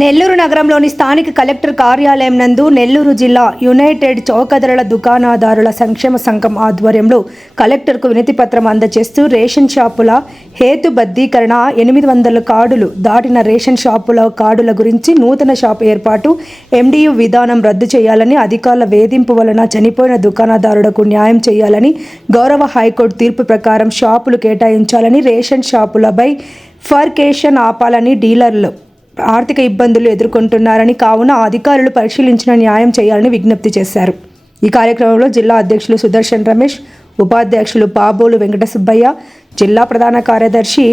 నెల్లూరు నగరంలోని స్థానిక కలెక్టర్ కార్యాలయం నందు నెల్లూరు జిల్లా యునైటెడ్ చౌకధరల దుకాణదారుల సంక్షేమ సంఘం ఆధ్వర్యంలో కలెక్టర్కు వినతి పత్రం అందజేస్తూ రేషన్ షాపుల హేతుబద్ధీకరణ 800 కార్డులు దాటిన రేషన్ షాపుల కార్డుల గురించి నూతన షాపు ఏర్పాటు ఎండియు విధానం రద్దు చేయాలని అధికారుల వేధింపు వలన చనిపోయిన దుకాణదారులకు న్యాయం చేయాలని గౌరవ హైకోర్టు తీర్పు ప్రకారం షాపులు కేటాయించాలని రేషన్ షాపులపై ఫర్కేషన్ ఆపాలని డీలర్లు ఆర్థిక ఇబ్బందులు ఎదుర్కొంటున్నారని కావున అధికారులు పరిశీలించిన న్యాయం చేయాలని విజ్ఞప్తి చేశారు। ఈ కార్యక్రమంలో జిల్లా అధ్యక్షులు సుదర్శన్ రమేష్, ఉపాధ్యక్షులు పాబోలు వెంకట సుబ్బయ్య, జిల్లా ప్రధాన కార్యదర్శి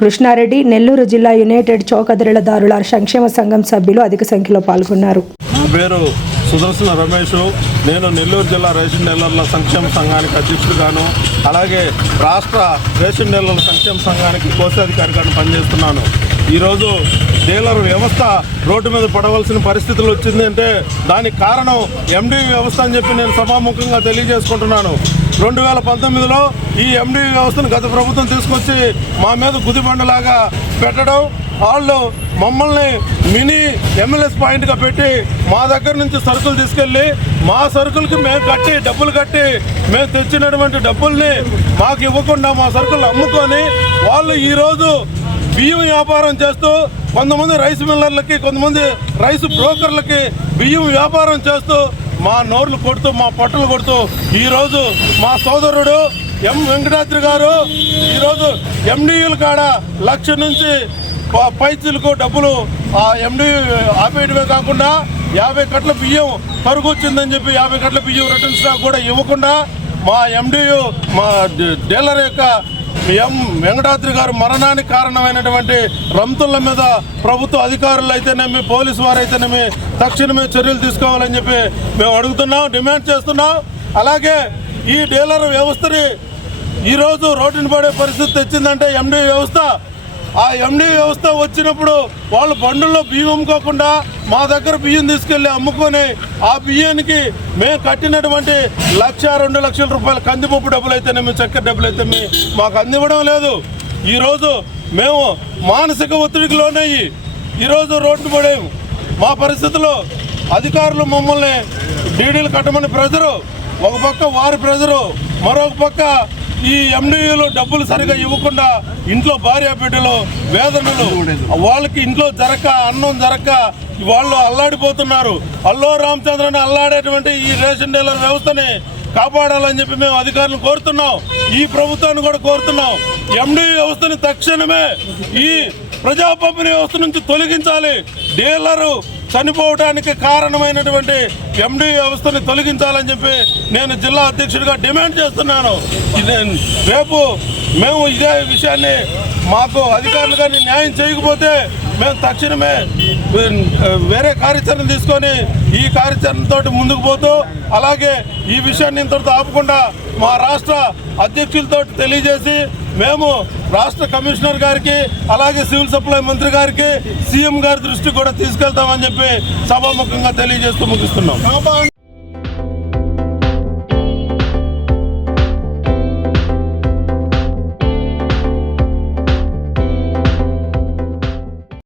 కృష్ణారెడ్డి, నెల్లూరు జిల్లా యునైటెడ్ చౌకధరలదారుల సంక్షేమ సంఘం సభ్యులు అధిక సంఖ్యలో పాల్గొన్నారు। పేరు సుదర్శన రమేష్, నేను నెల్లూరు జిల్లా రేషన్ డీలర్ల సంక్షేమ సంఘానికి అధ్యక్షుడిగాను, అలాగే రాష్ట్ర రేషన్ డీలర్ల సంక్షేమ సంఘానికి కోశాధికారిగాను పనిచేస్తున్నాను। ఈరోజు డీలర్ వ్యవస్థ రోడ్డు మీద పడవలసిన పరిస్థితులు వచ్చింది అంటే దానికి కారణం ఎండి వ్యవస్థ అని చెప్పి నేను సభాముఖంగా తెలియజేసుకుంటున్నాను। 2019లో ఈ ఎండి వ్యవస్థను గత ప్రభుత్వం తీసుకొచ్చి మా మీద గుదిబండలాగా పెట్టడం, వాళ్ళు మమ్మల్ని మినీ MLS పాయింట్గా పెట్టి మా దగ్గర నుంచి సరుకులు తీసుకెళ్ళి మా సరుకులకి మేము కట్టి డబ్బులు కట్టి మేము తెచ్చినటువంటి డబ్బుల్ని మాకు ఇవ్వకుండా మా సరుకులు అమ్ముకొని వాళ్ళు ఈరోజు బియ్యం వ్యాపారం చేస్తూ కొంతమంది రైస్ మిల్లర్లకి, కొంతమంది రైస్ బ్రోకర్లకి బియ్యం వ్యాపారం చేస్తూ మా నోర్లు కొడుతూ మా పట్టులు కొడుతూ ఈరోజు మా సోదరుడు ఎం వెంకటాద్రి గారు ఈరోజు ఎండియూల కాడ 1,00,000 నుంచి పైచీలకు డబ్బులు ఆ ఎండి ఆపేయడమే కాకుండా 50 కట్ల బియ్యం తరుగు వచ్చిందని చెప్పి 50 కట్ల బియ్యం రిటర్న్ స్టాక్ కూడా ఇవ్వకుండా మా ఎండియు మా డీలర్ యొక్క ఎం వెంకటాద్రి గారు మరణానికి కారణమైనటువంటి రంతుల మీద ప్రభుత్వ అధికారులు అయితేనేమి, పోలీసు వారు అయితేనేమి తక్షణమే చర్యలు తీసుకోవాలని చెప్పి మేము అడుగుతున్నాం, డిమాండ్ చేస్తున్నాం। అలాగే ఈ డీలర్ వ్యవస్థని ఈరోజు రోడ్డుని పడే పరిస్థితి తెచ్చిందంటే ఎండి వ్యవస్థ। ఆ ఎండి వ్యవస్థ వచ్చినప్పుడు వాళ్ళు బండుల్లో బియ్యం అమ్ముకోకుండా మా దగ్గర బియ్యం తీసుకెళ్ళి అమ్ముకొని ఆ బియ్యానికి మేము కట్టినటువంటి 1,00,000-2 లక్షల రూపాయల కందిపప్పు డబ్బులు అయితేనేమి, చక్కెర డబ్బులు అయితే మాకు అందివ్వడం లేదు। ఈరోజు మేము మానసిక ఒత్తిడికి లోనయ్యి ఈరోజు రోడ్డు పడేము। మా పరిస్థితుల్లో అధికారులు మమ్మల్ని డీడీలు కట్టమని ప్రెజరు, ఒక పక్క వారి ప్రెజరు, మరొక పక్క ఈ ఎండియూలు డబ్బులు సరిగా ఇవ్వకుండా ఇంట్లో భార్య బిడ్డలు వేదనలు, వాళ్ళకి ఇంట్లో జరక్క అన్నం జరక్క వాళ్ళు అల్లాడిపోతున్నారు। అల్లో రామచంద్రని అల్లాడేటువంటి ఈ రేషన్ డీలర్ వ్యవస్థని కాపాడాలని చెప్పి మేము అధికారులను కోరుతున్నాం, ఈ ప్రభుత్వాన్ని కూడా కోరుతున్నాం। ఎండి వ్యవస్థని తక్షణమే ఈ ప్రజా పంపిణీ వ్యవస్థ నుంచి తొలగించాలి। డీలరు చనిపోవడానికి కారణమైనటువంటి ఎండి వ్యవస్థని తొలగించాలని చెప్పి నేను జిల్లా అధ్యక్షుడిగా డిమాండ్ చేస్తున్నాను। రేపు మేము ఇదే విషయాన్ని మాకు అధికారులు కానీ న్యాయం చేయకపోతే మేము తక్షణమే వేరే కార్యాచరణ తీసుకొని ఈ కార్యాచరణతో ముందుకు పోతూ, అలాగే ఈ విషయాన్ని ఇంతటితో ఆపకుండా మా రాష్ట్ర అధ్యక్షులతో తెలియజేసి మేము రాష్ట్ర కమిషనర్ గారికి, అలాగే సివిల్ సప్లై మంత్రి గారికి, సీఎం గారి దృష్టికి కూడా తీసుకెళ్తామని చెప్పి సభాముఖంగా తెలియజేస్తూ ముగిస్తున్నాం।